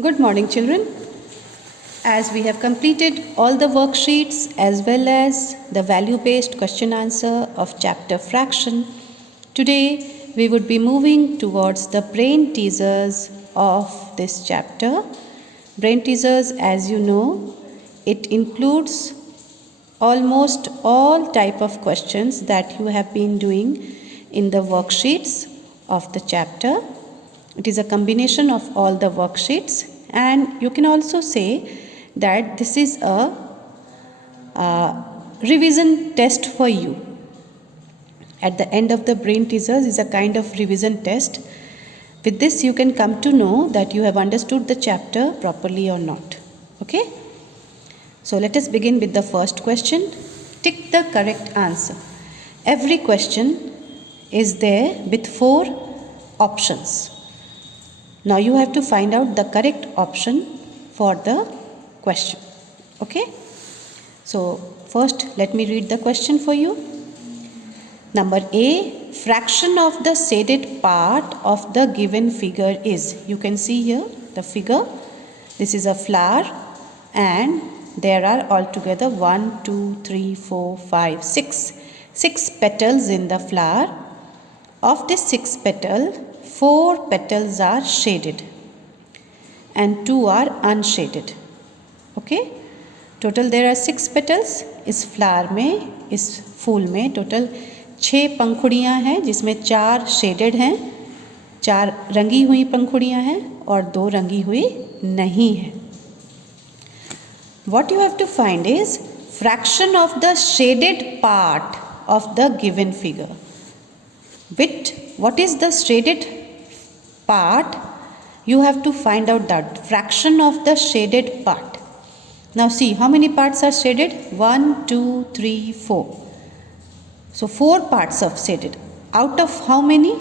Good morning, children. As we have completed all the worksheets as well as the value-based question answer of chapter fraction, today we would be moving towards the brain teasers of this chapter. Brain teasers, as you know, it includes almost all type of questions that you have been doing in the worksheets of the chapter. It is a combination of all the worksheets, and you can also say that this is a revision test for you. At the end of the brain teasers is a kind of revision test. With this you can come to know that you have understood the chapter properly or not. Okay? So let us begin with the first question. Tick the correct answer. Every question is there with 4 options. Now you have to find out the correct option for the question. Okay? So first let me read the question for you. Number A, fraction of the shaded part of the given figure is. You can see here the figure. This is a flower and there are altogether 1, 2, 3, 4, 5, 6. 6 petals in the flower. Of this 6 petals, 4 petals are shaded and 2 are unshaded. Okay? Total there are 6 petals. इस flower में, इस फूल में total 6 पंखुड़ियाँ हैं जिसमें 4 shaded हैं, 4 रंगी हुई पंखुड़ियाँ हैं और 2 रंगी हुई नहीं हैं. What you have to find is fraction of the shaded part of the given figure. What is the shaded part? You have to find out that fraction of the shaded part. Now see how many parts are shaded? 1, 2, 3, 4. So 4 parts of shaded. Out of how many?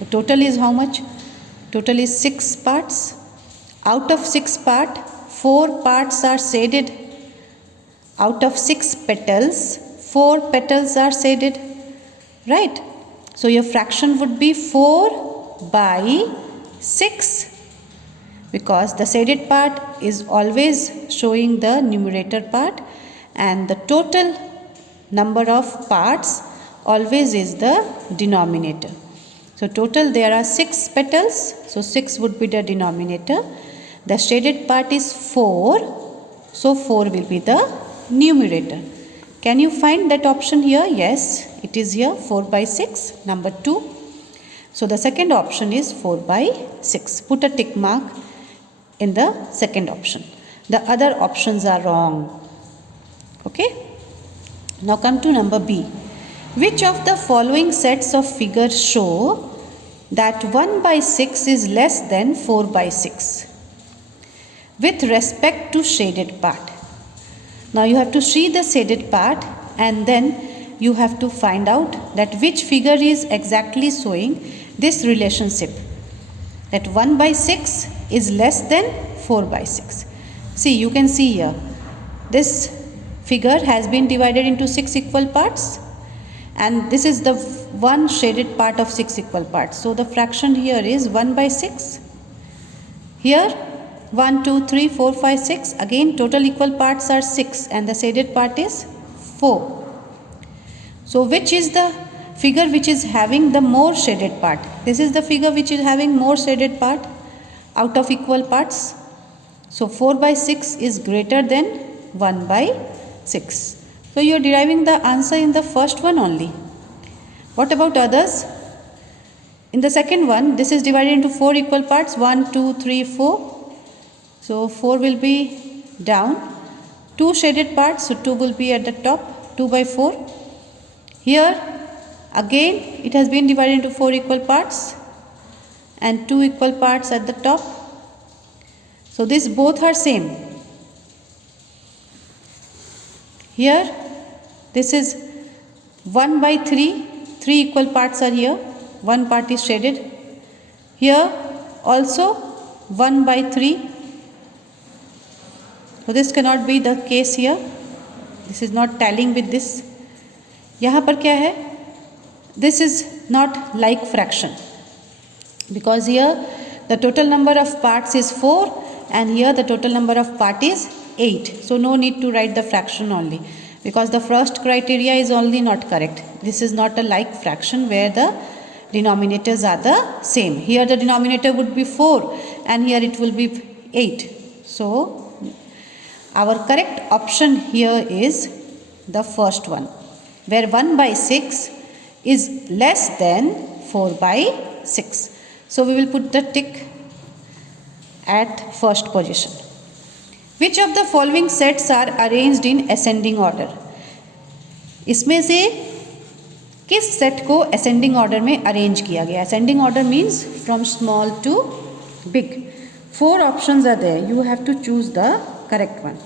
The total is how much? Total is 6 parts. Out of 6 parts, 4 parts are shaded. Out of 6 petals, 4 petals are shaded. Right? So your fraction would be 4 by 6, because the shaded part is always showing the numerator part and the total number of parts always is the denominator. So total there are 6 petals, so 6 would be the denominator. The shaded part is 4, so 4 will be the numerator. Can you find that option here? Yes, it is here, 4 by 6, number 2. So the second option is 4 by 6. Put a tick mark in the second option. The other options are wrong. Okay? Now come to number B. Which of the following sets of figures show that 1 by 6 is less than 4 by 6 with respect to shaded part? Now you have to see the shaded part and then you have to find out that which figure is exactly showing this relationship, that 1 by 6 is less than 4 by 6. See, you can see here this figure has been divided into 6 equal parts and this is the one shaded part of 6 equal parts. So the fraction here is 1 by 6. Here 1, 2, 3, 4, 5, 6. Again total equal parts are 6 and the shaded part is 4. So which is the figure which is having the more shaded part? This is the figure which is having more shaded part out of equal parts. So 4 by 6 is greater than 1 by 6. So you are deriving the answer in the first one only. What about others? In the second one, this is divided into 4 equal parts, 1, 2, 3, 4. So 4 will be down. 2 shaded parts, so 2 will be at the top, 2 by 4. Here again it has been divided into 4 equal parts and 2 equal parts at the top. So these both are same. Here this is 1 by 3, 3 equal parts are here, 1 part is shaded. Here also 1 by 3. So this cannot be the case here. This is not tallying with this. यहाँ पर क्या है? This is not like fraction because here the total number of parts is 4 and here the total number of part is 8. So no need to write the fraction only, because the first criteria is only not correct. This is not a like fraction where the denominators are the same. Here the denominator would be 4 and here it will be 8. So our correct option here is the first one, where 1 by 6 is less than 4 by 6. So we will put the tick at first position. Which of the following sets are arranged in ascending order? इसमें से किस set को ascending order में arrange किया गया? Ascending order means from small to big. 4 options are there. You have to choose the correct one.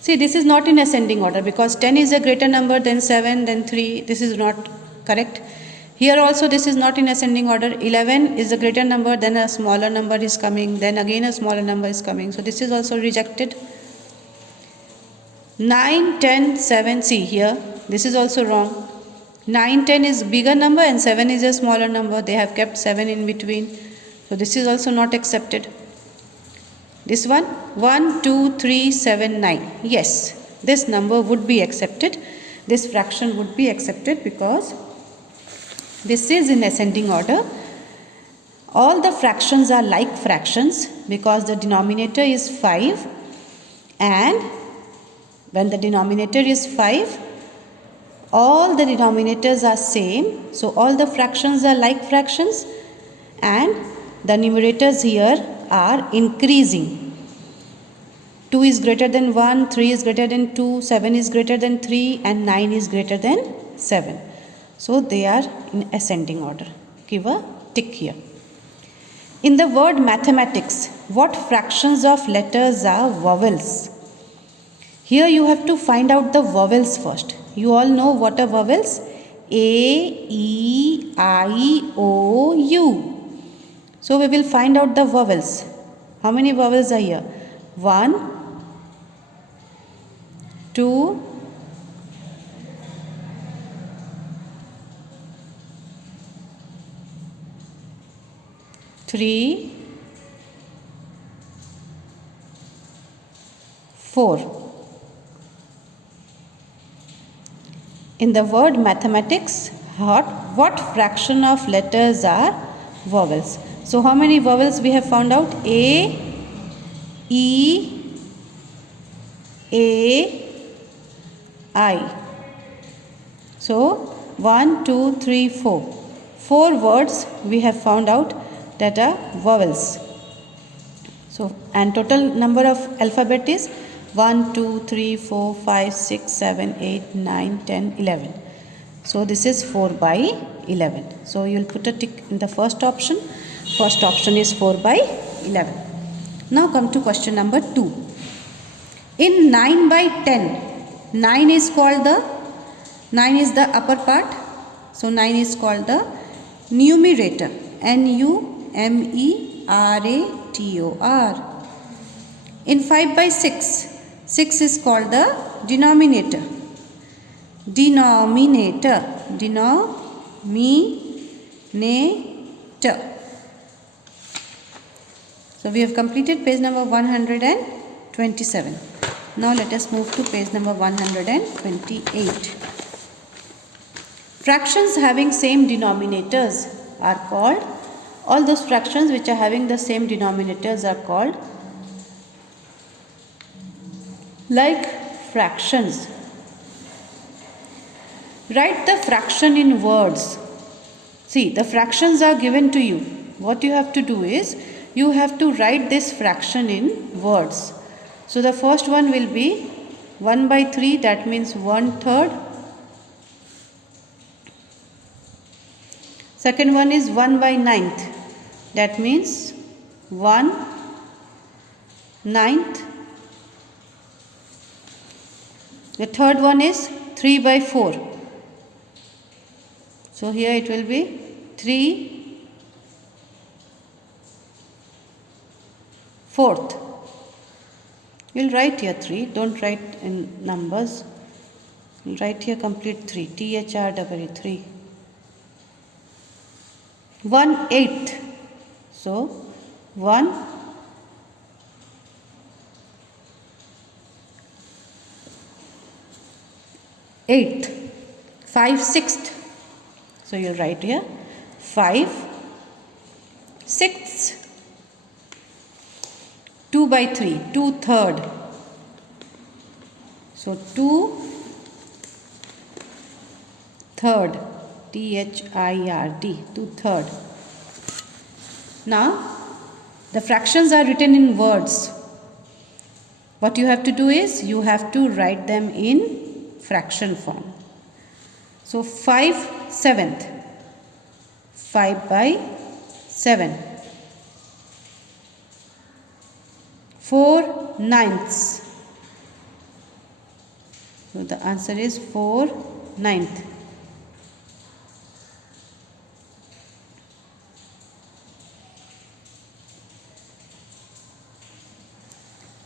See, this is not in ascending order because 10 is a greater number than 7, then 3. This is not correct. Here also this is not in ascending order. 11 is a greater number, then a smaller number is coming, then again a smaller number is coming. So this is also rejected. 9, 10, 7, see here, this is also wrong. 9, 10 is bigger number and 7 is a smaller number. They have kept 7 in between. So this is also not accepted. This one, 1, 2, 3, 7, 9. Yes, this number would be accepted. This fraction would be accepted because this is in ascending order. All the fractions are like fractions because the denominator is 5, and when the denominator is 5, all the denominators are same. So all the fractions are like fractions and the numerators here are increasing. 2 is greater than 1, 3 is greater than 2, 7 is greater than 3 and 9 is greater than 7. So they are in ascending order. Give a tick here. In the word mathematics, what fractions of letters are vowels? Here you have to find out the vowels first. You all know what are vowels? A, E, I, O, U. So we will find out the vowels. How many vowels are here? 1, 2, 3, 4. In the word mathematics, what fraction of letters are vowels? So how many vowels we have found out? A, E, A, I. So 1, 2, 3, 4. 4 words we have found out that are vowels. So, and total number of alphabet is 1, 2, 3, 4, 5, 6, 7, 8, 9, 10, 11. So this is 4 by 11. So you will put a tick in the first option. First option is 4 by 11. Now come to question number 2. In 9 by 10, 9 is called the, 9 is the upper part. So 9 is called the numerator. Numerator. In 5 by 6, 6 is called the denominator. Denominator. So we have completed page number 127. Now let us move to page number 128. Fractions having same denominators are called, all those fractions which are having the same denominators are called like fractions. Write the fraction in words. See, the fractions are given to you. What you have to do is, you have to write this fraction in words. So the first one will be 1 by 3, that means 1/3. Second one is 1 by 9th, that means 1/9. The third one is 3 by 4. So here it will be 3/4. You'll write here 3, don't write in numbers. You'll write here complete 3, THREE, 3. 1/8. So 1/8. eighth. 5 sixth. So you'll write here 5 sixths. 2 by 3, 2 third. So 2 third, T-H-I-R-D, 2 third. Now the fractions are written in words. What you have to do is you have to write them in fraction form. So 5 seventh, 5 by 7. 4 ninths. So the answer is 4 ninth.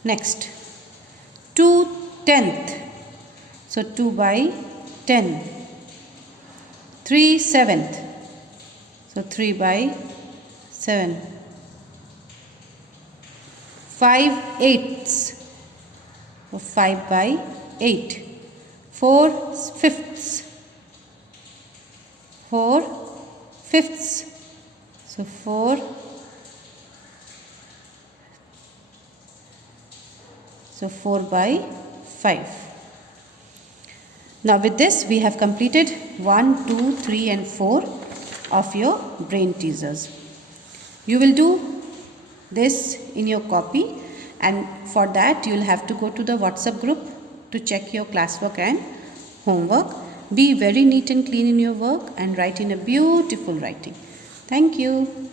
Next, 2 tenth. So 2 by 10. 3 seventh. So 3 by 7. 5 eighths. So 5 by 8. 4 fifths. 4 fifths. So 4. So 4 by 5. Now with this we have completed 1, 2, 3 and 4 of your brain teasers. You will do this in your copy, and for that you will have to go to the WhatsApp group to check your classwork and homework. Be very neat and clean in your work and write in a beautiful writing. Thank you.